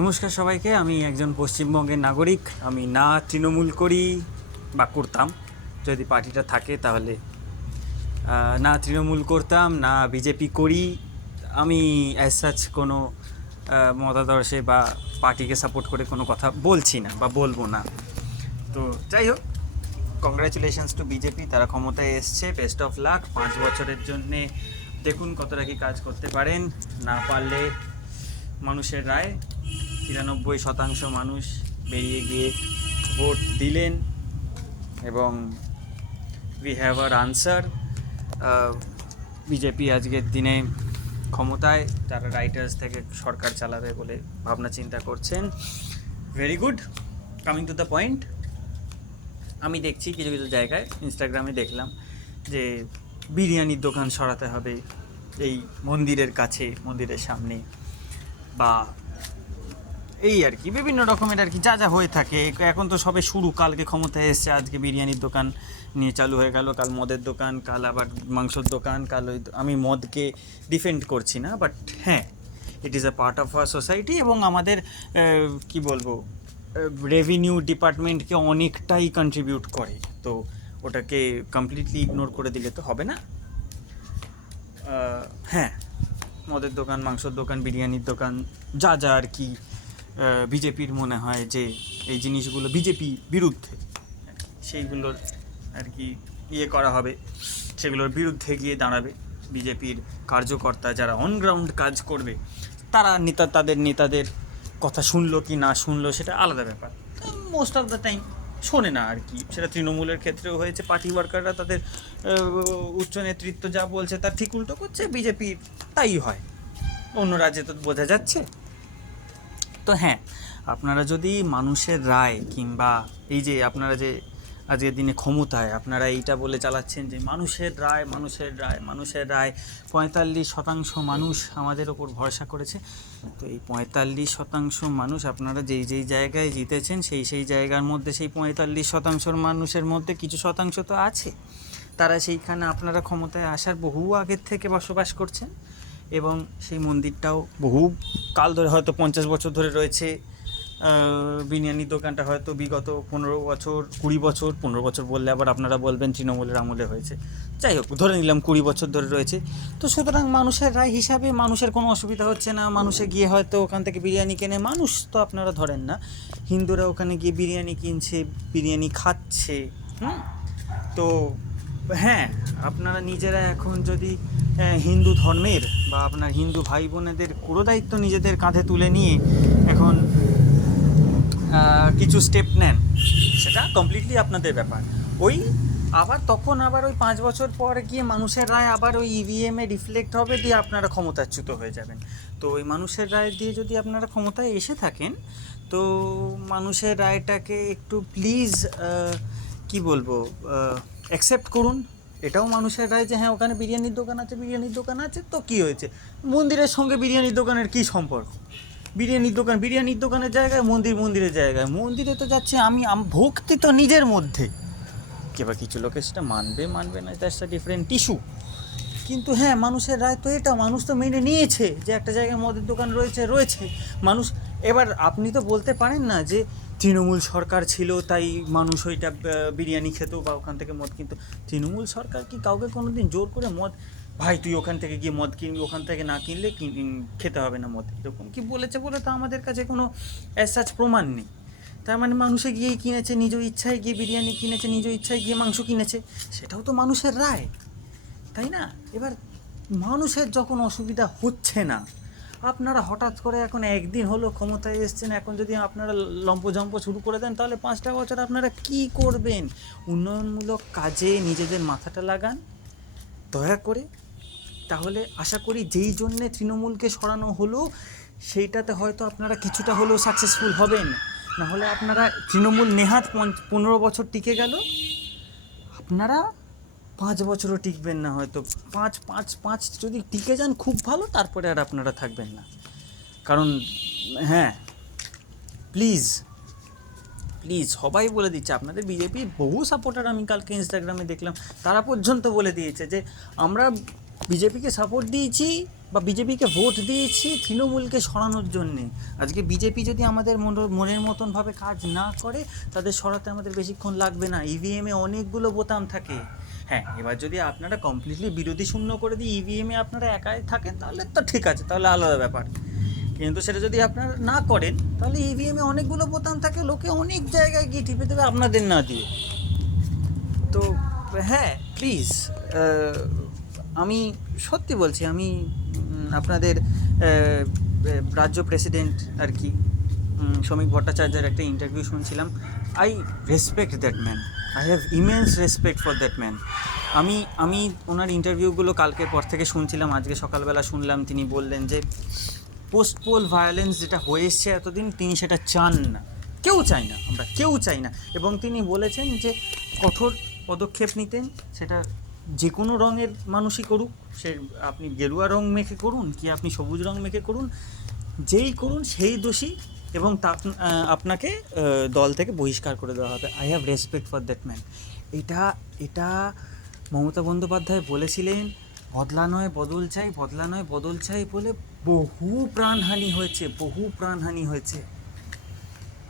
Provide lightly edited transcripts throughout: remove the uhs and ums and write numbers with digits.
নমস্কার সবাইকে। আমি একজন পশ্চিমবঙ্গের নাগরিক। আমি না তৃণমূল করি বা করতাম যদি পার্টিটা থাকে, তাহলে না তৃণমূল করতাম, না বিজেপি করি। আমি অ্যাজ সাচ কোনো মতাদর্শে বা পার্টিকে সাপোর্ট করে কোনো কথা বলছি না বা বলবো না। তো যাই হোক, কংগ্রাচুলেশনস টু বিজেপি, তারা ক্ষমতায় এসছে। বেস্ট অফ লাক 5 বছরের জন্যে। দেখুন কতটা কি কাজ করতে পারেন। না পারলে মানুষের রায়, 93% মানুষ বেরিয়ে গিয়ে ভোট দিলেন এবং we have our answer. BJP আজকের দিনে ক্ষমতায়, তারা রাইটার্স থেকে সরকার চালাবে বলে ভাবনা চিন্তা করছেন। Very good. Coming to the point, আমি দেখছি কিছু কিছু জায়গায় ইনস্টাগ্রামে দেখলাম যে বিরিয়ানির দোকান সরাতে হবে এই মন্দিরের কাছে, মন্দিরের সামনে, বা এই আর কি বিভিন্ন রকমের আর কি যা যা হয়ে থাকে। এখন তো সবে শুরু, কালকে ক্ষমতায় এসছে, আজকে বিরিয়ানির দোকান নিয়ে চালু হয়ে গেল, কাল মদের দোকান, কাল আবার মাংসর দোকান, কাল ওই, আমি মদকে ডিফেন্ড করছি না, বাট হ্যাঁ, it is a part of our society এবং আমাদের কি বলবো, রেভিনিউ ডিপার্টমেন্টকে অনেকটাই কন্ট্রিবিউট করে। তো ওটাকে কমপ্লিটলি ইগনোর করে দিলে তো হবে না। হ্যাঁ, মদের দোকান, মাংসর দোকান, বিরিয়ানির দোকান, যা যা আর কি বিজেপির মনে হয় যে এই জিনিসগুলো বিজেপি বিরুদ্ধে, সেইগুলোর আর কি করা হবে, সেগুলোর বিরুদ্ধে গিয়ে দাঁড়াবে বিজেপির কার্যকর্তা যারা অনগ্রাউন্ড কাজ করবে। তারা তাদের নেতাদের কথা শুনলো কি না শুনলো সেটা আলাদা ব্যাপার। মোস্ট অফ দ্য টাইম শোনে না আর কি। সেটা তৃণমূলের ক্ষেত্রেও হয়েছে, পার্টি ওয়ার্কাররা তাদের উচ্চ নেতৃত্ব যা বলছে তার ঠিক উল্টো করছে, বিজেপি তাই হয়। অন্য রাজ্যে তো বোঝা যাচ্ছে। তো হ্যাঁ, আপনারা যদি মানুষের রায়, কিংবা এই যে আপনারা যে আজকের দিনে ক্ষমতায় আপনারা এইটা বলে চালাচ্ছেন যে মানুষের রায়, মানুষের রায়, মানুষের রায়, 45% মানুষ আমাদের ওপর ভরসা করেছে। তো এই 45% মানুষ, আপনারা যেই যেই জায়গায় জিতেছেন সেই জায়গার মধ্যে সেই 45% মানুষের মধ্যে কিছু শতাংশ তো আছে, তারা সেইখানে আপনারা ক্ষমতায় আসার বহু আগের থেকে বসবাস করছেন এবং সেই মন্দিরটাও বহু কাল ধরে, হয়তো 50 বছর ধরে রয়েছে। বিরিয়ানির দোকানটা হয়তো বিগত 15 বছর, 20 বছর, 15 বছর বললে আবার আপনারা বলবেন তৃণমূলের আমলে হয়েছে। যাই হোক, ধরে নিলাম 20 বছর ধরে রয়েছে। তো সুতরাং মানুষের রায় হিসাবে মানুষের কোনো অসুবিধা হচ্ছে না। মানুষে গিয়ে হয়তো ওখান থেকে বিরিয়ানি কেনে, মানুষ তো আপনারা ধরেন না, হিন্দুরা ওখানে গিয়ে বিরিয়ানি কিনছে, বিরিয়ানি খাচ্ছে। তো হ্যাঁ, আপনারা নিজেরা এখন যদি হিন্দু ধর্মের বা আপনার হিন্দু ভাই বোনেদের পুরো দায়িত্ব নিজেদের কাঁধে তুলে নিয়ে এখন কিছু স্টেপ নেন, সেটা কমপ্লিটলি আপনাদের ব্যাপার। ওই আবার তখন আবার ওই 5 বছর পর গিয়ে মানুষের রায় আবার ওই ইভিএমে রিফ্লেক্ট হবে, দিয়ে আপনারা ক্ষমতাচ্যুত হয়ে যাবেন। তো ওই মানুষের রায় দিয়ে যদি আপনারা ক্ষমতায় এসে থাকেন, তো মানুষের রায়টাকে একটু প্লিজ কি বলবো, অ্যাকসেপ্ট করুন। এটাও মানুষের রায় যে হ্যাঁ, ওখানে বিরিয়ানির দোকান আছে, বিরিয়ানির দোকান আছে তো কী হয়েছে, মন্দিরের সঙ্গে বিরিয়ানির দোকানের কী সম্পর্ক? বিরিয়ানির দোকান বিরিয়ানির দোকানের জায়গায়, মন্দির মন্দিরের জায়গায়। মন্দিরে তো যাচ্ছে আমি, ভক্তি তো নিজের মধ্যে। এবার কিছু লোকে সেটা মানবে মানবে না, দ্যাটস আ ডিফারেন্ট ইস্যু। কিন্তু হ্যাঁ, মানুষের রায় তো এটা, মানুষ তো মেনে নিয়েছে যে একটা জায়গায় মদের দোকান রয়েছে রয়েছে মানুষ। এবার আপনি তো বলতে পারেন না যে তৃণমূল সরকার ছিল তাই মানুষ ওইটা বিরিয়ানি খেত বা ওখান থেকে মদ কিনতো। তৃণমূল সরকার কি কাউকে কোনো দিন জোর করে মদ, ভাই তুই ওখান থেকে গিয়ে মদ কিনবি, ওখান থেকে না কিনলে খেতে হবে না মদ, এরকম কি বলেছে বলে তো আমাদের কাছে কোনো অ্যাজ সাচ প্রমাণ নেই। তার মানে মানুষে গিয়েই কিনেছে, নিজ ইচ্ছায় গিয়ে বিরিয়ানি কিনেছে, নিজ ইচ্ছায় গিয়ে মাংস কিনেছে, সেটাও তো মানুষের রায়, তাই না? এবার মানুষের যখন অসুবিধা হচ্ছে না, আপনারা হঠাৎ করে এখন একদিন হলো ক্ষমতায় এসছেন, এখন যদি আপনারা লম্পঝম্প শুরু করে দেন, তাহলে 5টা বছর আপনারা কি করবেন? উন্নয়নমূলক কাজে নিজেদের মাথাটা লাগান দয়া করে। তাহলে আশা করি যেই জন্যে তৃণমূলকে সরানো হলো সেইটাতে হয়তো আপনারা কিছুটা হলেও সাকসেসফুল হবেন। নাহলে আপনারা, তৃণমূল নেহাত 15 বছর টিকে গেল, আপনারা 5 বছরও টিকবেন না হয়তো। পাঁচ পাঁচ পাঁচ যদি টিকে যান খুব ভালো, তারপরে আর আপনারা থাকবেন না। কারণ হ্যাঁ, প্লিজ প্লিজ, সবাই বলে দিচ্ছে, আপনাদের বিজেপির বহু সাপোর্টার আমি কালকে ইনস্টাগ্রামে দেখলাম, তারা পর্যন্ত বলে দিয়েছে যে আমরা বিজেপিকে সাপোর্ট দিয়েছি বা বিজেপিকে ভোট দিয়েছি তৃণমূলকে সরানোর জন্যে। আজকে বিজেপি যদি আমাদের মনের মতনভাবে কাজ না করে, তাদের সরাতে আমাদের বেশিক্ষণ লাগবে না। ইভিএমে অনেকগুলো বোতাম থাকে। হ্যাঁ, এবার যদি আপনারা কমপ্লিটলি বিরোধী শূন্য করে দিয়ে ইভিএমে আপনারা একাই থাকেন, তাহলে তো ঠিক আছে, তাহলে আলাদা ব্যাপার। কিন্তু সেটা যদি আপনারা না করেন, তাহলে ইভিএমে অনেকগুলো বোতাম থাকে, লোকে অনেক জায়গায় গিয়ে টিপে দেবে আপনাদের না দিয়ে। তো হ্যাঁ, প্লিজ, আমি সত্যি বলছি, আমি আপনাদের রাজ্য প্রেসিডেন্ট আর কি, শ্রমিক ভট্টাচার্যের একটা ইন্টারভিউ শুনছিলাম। I respect that man, I have immense respect for that man. আমি ওনার ইন্টারভিউগুলো কালকের পর থেকে শুনছিলাম, আজকে সকালবেলা শুনলাম। তিনি বললেন যে পোস্ট পোল ভায়োলেন্স যেটা হয়ে এসছে এতদিন, তিনি সেটা চান না, কেউ চাই না, আমরা কেউ চাই না। এবং তিনি বলেছেন যে কঠোর পদক্ষেপ নিতেন, সেটা যে কোনো রঙের মানুষই করুক, সে আপনি গেরুয়া রং মেখে করুন কি আপনি সবুজ রং মেখে করুন, যেই করুন সেই দোষী, এবং আপনাকে দল থেকে বহিষ্কার করে দেওয়া হবে। I have respect for that man. এটা মমতা বন্দ্যোপাধ্যায় বলেছিলেন, বদলা নয় বদল চাই, বদলা নয় বদল চাই বলে বহু প্রাণহানি হয়েছে।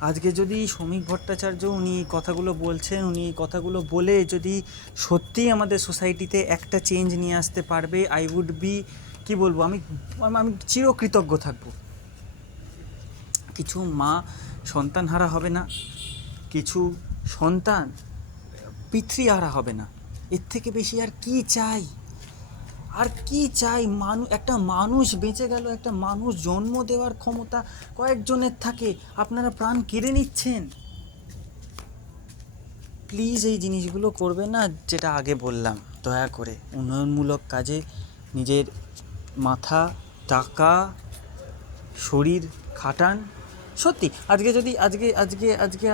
আজকে যদি শ্রমিক ভট্টাচার্য উনি কথাগুলো বলছেন, উনি কথাগুলো বলে যদি সত্যিই আমাদের সোসাইটিতে একটা চেঞ্জ নিয়ে আসতে পারবে, আই উড বি, কী বলবো, আমি চিরকৃতজ্ঞ থাকবো। কিছু মা সন্তান হারা হবে না, কিছু সন্তান পিতৃহারা হবে না। এর থেকে বেশি আর কি চাই? একটা মানুষ বেঁচে গেল, একটা মানুষ জন্ম দেওয়ার ক্ষমতা কয়েকজনের থাকে, আপনারা প্রাণ কেড়ে নিচ্ছেন। প্লিজ এই জিনিসগুলো করবেন না, যেটা আগে বললাম। দয়া করে উন্নয়নমূলক কাজে নিজের মাথা, টাকা, শরীর খাটান। সত্যি আজকে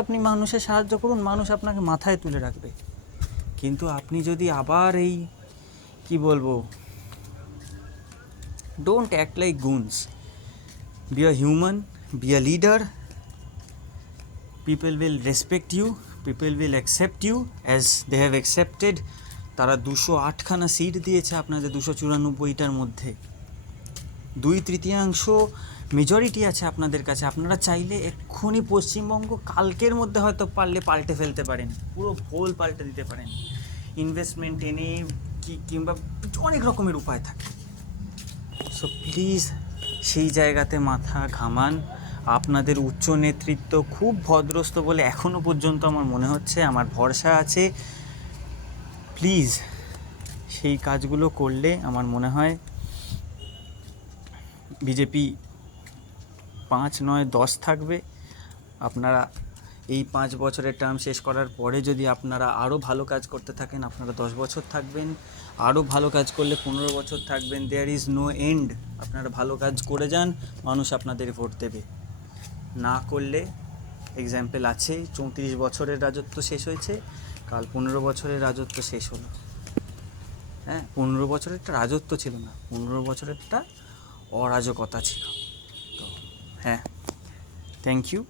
আপনি মানুষের সাহায্য করুন, মানুষ আপনাকে মাথায় তুলে রাখবে। কিন্তু আপনি যদি আবার এই কি বলবো, don't act like goons, be a human, be a leader, people will respect you, people will accept you as they have accepted. তারা 208খানা সিট দিয়েছে আপনাদের 294টার মধ্যে, 2/3 মেজরিটি আছে আপনাদের কাছে। আপনারা চাইলে এক্ষুনি পশ্চিমবঙ্গ কালকের মধ্যে হয়তো পাল্টে ফেলতে পারেন, পুরো ভোল পাল্টে দিতে পারেন। ইনভেস্টমেন্ট এনে কিংবা অনেক রকমের উপায় থাকে। সো প্লিজ সেই জায়গাতে মাথা ঘামান। আপনাদের উচ্চ নেতৃত্ব খুব ভদ্রস্থ বলে এখনও পর্যন্ত আমার মনে হচ্ছে, আমার ভরসা আছে। প্লিজ সেই কাজগুলো করলে আমার মনে হয় বিজেপি 5 নয় 10 থাকবে। আপনারা এই 5 বছরের টার্ম শেষ করার পরে যদি আপনারা আরও ভালো কাজ করতে থাকেন, আপনারা 10 বছর থাকবেন। আরও ভালো কাজ করলে 15 বছর থাকবেন। There is no end. আপনারা ভালো কাজ করে যান, মানুষ আপনাদের ভোট দেবে। না করলে এক্সাম্পল আছে, 34 বছরের রাজত্ব শেষ হয়েছে, কাল 15 বছরের রাজত্ব শেষ হলো। হ্যাঁ, 15 বছরেরটা রাজত্ব ছিল না, 15 বছরেরটা অরাজকতা ছিল। তো হ্যাঁ, থ্যাংক ইউ।